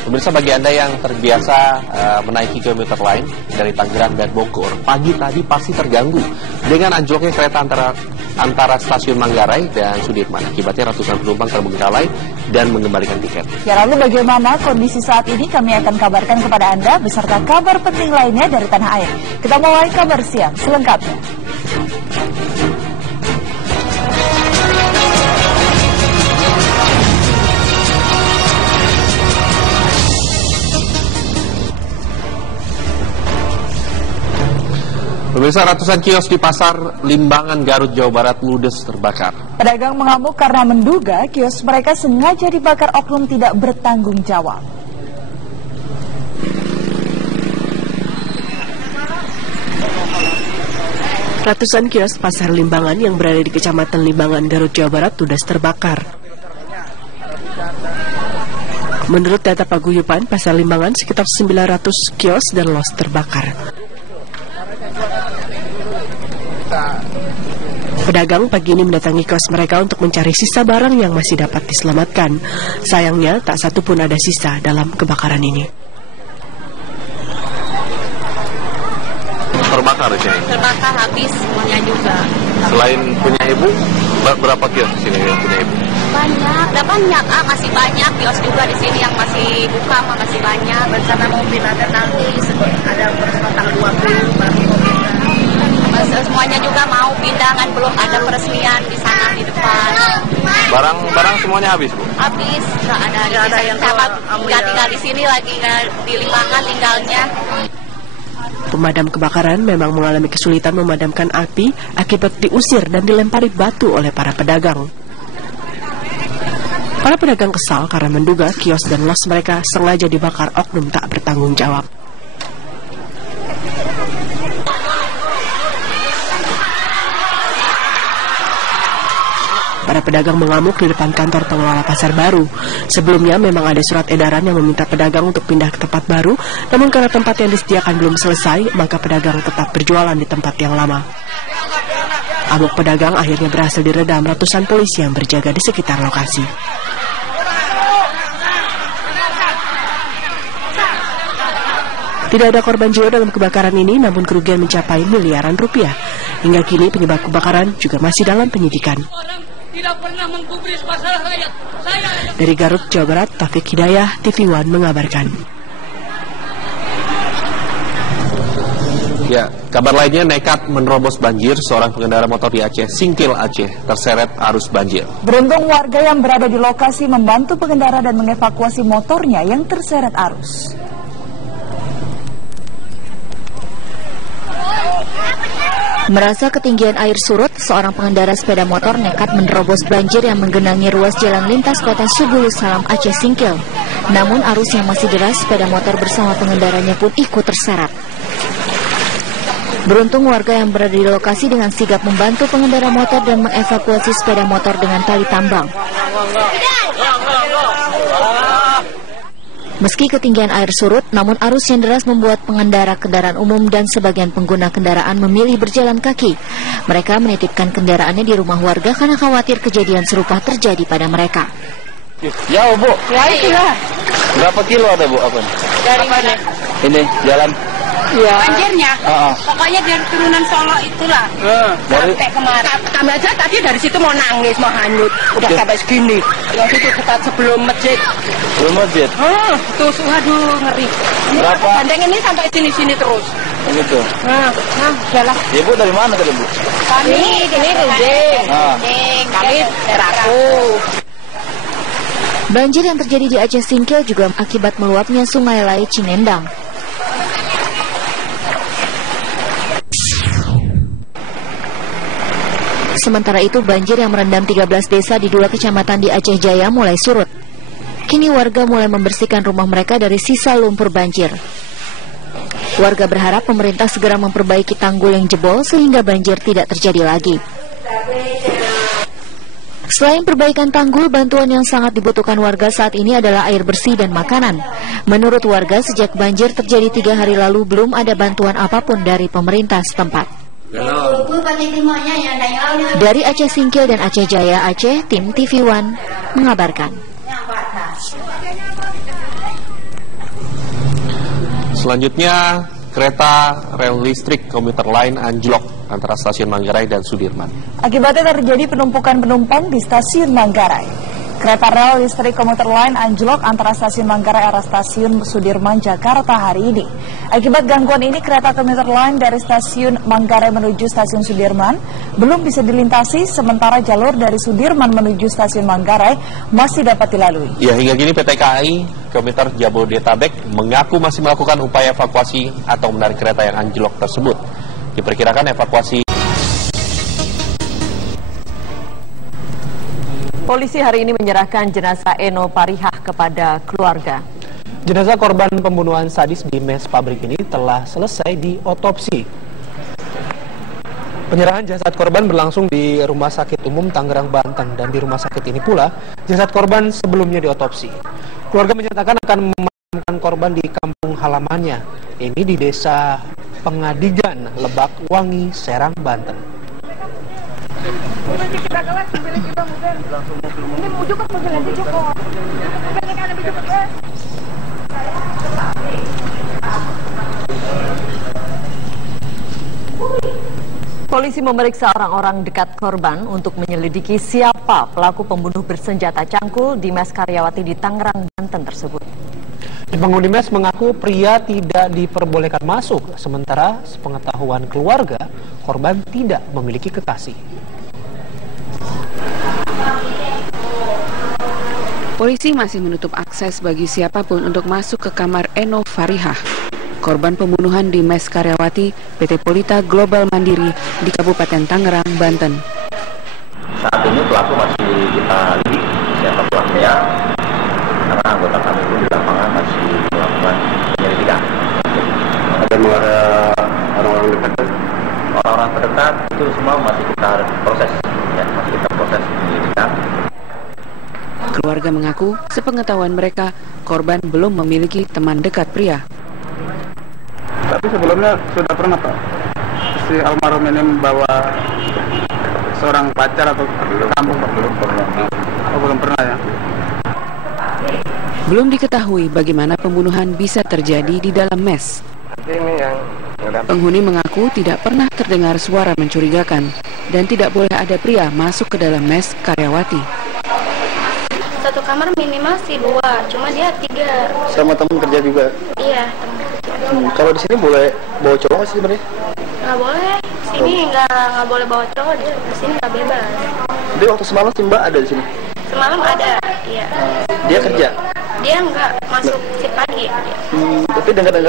Pemirsa, bagi Anda yang terbiasa menaiki komuter lain dari Tangerang dan Bogor, pagi tadi pasti terganggu dengan anjloknya kereta antara stasiun Manggarai dan Sudirman. Akibatnya ratusan penumpang terbengkalai dan mengembalikan tiket. Ya, lalu bagaimana kondisi saat ini kami akan kabarkan kepada Anda beserta kabar penting lainnya dari tanah air. Kita mulai kabar siang selengkapnya. Pemirsa, ratusan kios di Pasar Limbangan, Garut, Jawa Barat ludes terbakar. Pedagang mengamuk karena menduga kios mereka sengaja dibakar oknum tidak bertanggung jawab. Ratusan kios Pasar Limbangan yang berada di Kecamatan Limbangan, Garut, Jawa Barat ludes terbakar. Menurut data paguyuban Pasar Limbangan, sekitar 900 kios dan los terbakar. Pedagang pagi ini mendatangi kios mereka untuk mencari sisa barang yang masih dapat diselamatkan. Sayangnya, tak satu pun ada sisa dalam kebakaran ini. Terbakar di sini? Terbakar habis semuanya juga. Selain punya ibu, berapa kios di sini yang punya ibu? Banyak, masih banyak kios juga di sini yang masih buka, masih banyak. Bersama mobil ada nanti, ada tanggal 20 baru mobil. Semuanya juga mau pindah kan, belum ada peresmian di sana di depan. Barang semuanya habis, Bu? Habis, nggak ada yang tinggal di sini lagi, di Limbangan tinggalnya. Pemadam kebakaran memang mengalami kesulitan memadamkan api akibat diusir dan dilempari batu oleh para pedagang. Para pedagang kesal karena menduga kios dan los mereka sengaja dibakar oknum tak bertanggung jawab. Para pedagang mengamuk di depan kantor pengelola pasar baru. Sebelumnya memang ada surat edaran yang meminta pedagang untuk pindah ke tempat baru, namun karena tempat yang disediakan belum selesai, maka pedagang tetap berjualan di tempat yang lama. Amuk pedagang akhirnya berhasil diredam ratusan polisi yang berjaga di sekitar lokasi. Tidak ada korban jiwa dalam kebakaran ini, namun kerugian mencapai miliaran rupiah. Hingga kini penyebab kebakaran juga masih dalam penyidikan. Tidak pernah menggubris masalah rakyat. Dari Garut, Jawa Barat, Taufik Hidayah, TV One mengabarkan. Ya, kabar lainnya, nekat menerobos banjir, seorang pengendara motor di Aceh Singkil, Aceh, terseret arus banjir. Beruntung warga yang berada di lokasi membantu pengendara dan mengevakuasi motornya yang terseret arus. Merasa ketinggian air surut, seorang pengendara sepeda motor nekat menerobos banjir yang menggenangi ruas jalan lintas kota Subulu Salam, Aceh Singkil. Namun arus yang masih deras, sepeda motor bersama pengendaranya pun ikut terseret. Beruntung warga yang berada di lokasi dengan sigap membantu pengendara motor dan mengevakuasi sepeda motor dengan tali tambang. Meski ketinggian air surut, namun arus yang deras membuat pengendara kendaraan umum dan sebagian pengguna kendaraan memilih berjalan kaki. Mereka menitipkan kendaraannya di rumah warga karena khawatir kejadian serupa terjadi pada mereka. Ya, Bu. Ya, itulah. Berapa kilo ada, Bu? Apa? Dari mana? Ini, jalan. Ya. Banjirnya? Pokoknya dari turunan Solo itulah. Sampai kemarin. Kami aja tadi dari situ mau nangis, mau hanyut. Udah sampai segini. Yang itu dekat sebelum masjid. Sebelum masjid? Terus, waduh, ngeri. Berapa? Bandeng ini sampai sini-sini terus. Begitu. Jalan. Ibu dari mana tadi, Bu? Kami, ini Runding. Kami Teraku. Banjir yang terjadi di Aceh Singkil juga akibat meluapnya Sungai Lai Cinendang. Sementara itu, banjir yang merendam 13 desa di 2 kecamatan di Aceh Jaya mulai surut. Kini warga mulai membersihkan rumah mereka dari sisa lumpur banjir. Warga berharap pemerintah segera memperbaiki tanggul yang jebol sehingga banjir tidak terjadi lagi. Selain perbaikan tanggul, bantuan yang sangat dibutuhkan warga saat ini adalah air bersih dan makanan. Menurut warga, sejak banjir terjadi 3 hari lalu, belum ada bantuan apapun dari pemerintah setempat. Dari Aceh Singkil dan Aceh Jaya, Aceh, tim TV One mengabarkan. Selanjutnya, kereta rel listrik komuter lain anjlok antara stasiun Manggarai dan Sudirman. Akibatnya terjadi penumpukan penumpang di stasiun Manggarai. Kereta rel listrik komuter lain anjlok antara stasiun Manggarai arah stasiun Sudirman, Jakarta hari ini. Akibat gangguan ini, kereta komuter lain dari stasiun Manggarai menuju stasiun Sudirman belum bisa dilintasi, sementara jalur dari Sudirman menuju stasiun Manggarai masih dapat dilalui. Ya, hingga kini PT KAI Komuter Jabodetabek mengaku masih melakukan upaya evakuasi atau menarik kereta yang anjlok tersebut. Diperkirakan evakuasi. Polisi hari ini menyerahkan jenazah Eno Parihah kepada keluarga. Jenazah korban pembunuhan sadis di mes pabrik ini telah selesai diotopsi. Penyerahan jasad korban berlangsung di Rumah Sakit Umum Tangerang, Banten, dan di rumah sakit ini pula jasad korban sebelumnya diotopsi. Keluarga menyatakan akan memakamkan korban di kampung halamannya, ini di Desa Pengadigan, Lebak Wangi, Serang, Banten. Polisi memeriksa orang-orang dekat korban untuk menyelidiki siapa pelaku pembunuh bersenjata cangkul di mes Karyawati di Tangerang, Banten tersebut. Penghuni mes mengaku pria tidak diperbolehkan masuk, sementara sepengetahuan keluarga, korban tidak memiliki kekasih. Polisi masih menutup akses bagi siapapun untuk masuk ke kamar Eno Parihah, korban pembunuhan di mes Karyawati PT Polita Global Mandiri di Kabupaten Tangerang, Banten. Saat ini pelaku masih kita lidik siapa pelakunya, karena anggota kami di lapangan masih melakukan penyelidikan. Ada orang-orang terdekat? Orang-orang terdekat itu semua masih kita proses, ya, masih kita proses penyelidikan. Keluarga mengaku sepengetahuan mereka korban belum memiliki teman dekat pria. Tapi sebelumnya sudah pernah Pak si almarhum ini membawa seorang pacar atau ke kampung? Belum pernah. Oh, belum pernah ya. Belum diketahui bagaimana pembunuhan bisa terjadi di dalam mes. Penghuni mengaku tidak pernah terdengar suara mencurigakan dan tidak boleh ada pria masuk ke dalam mes Karyawati. Satu kamar minimal sih 2, cuma dia 3. Sama teman kerja juga? Iya, teman kerja. Kalau di sini boleh bawa cowok nggak sih sebenarnya? Nggak boleh, sini nggak boleh bawa cowok, dia di sini nggak bebas. Jadi waktu semalam sih Mbak ada di sini? Semalam ada, iya. Dia kerja? Dia nggak masuk shift pagi. Tapi dengar-dengar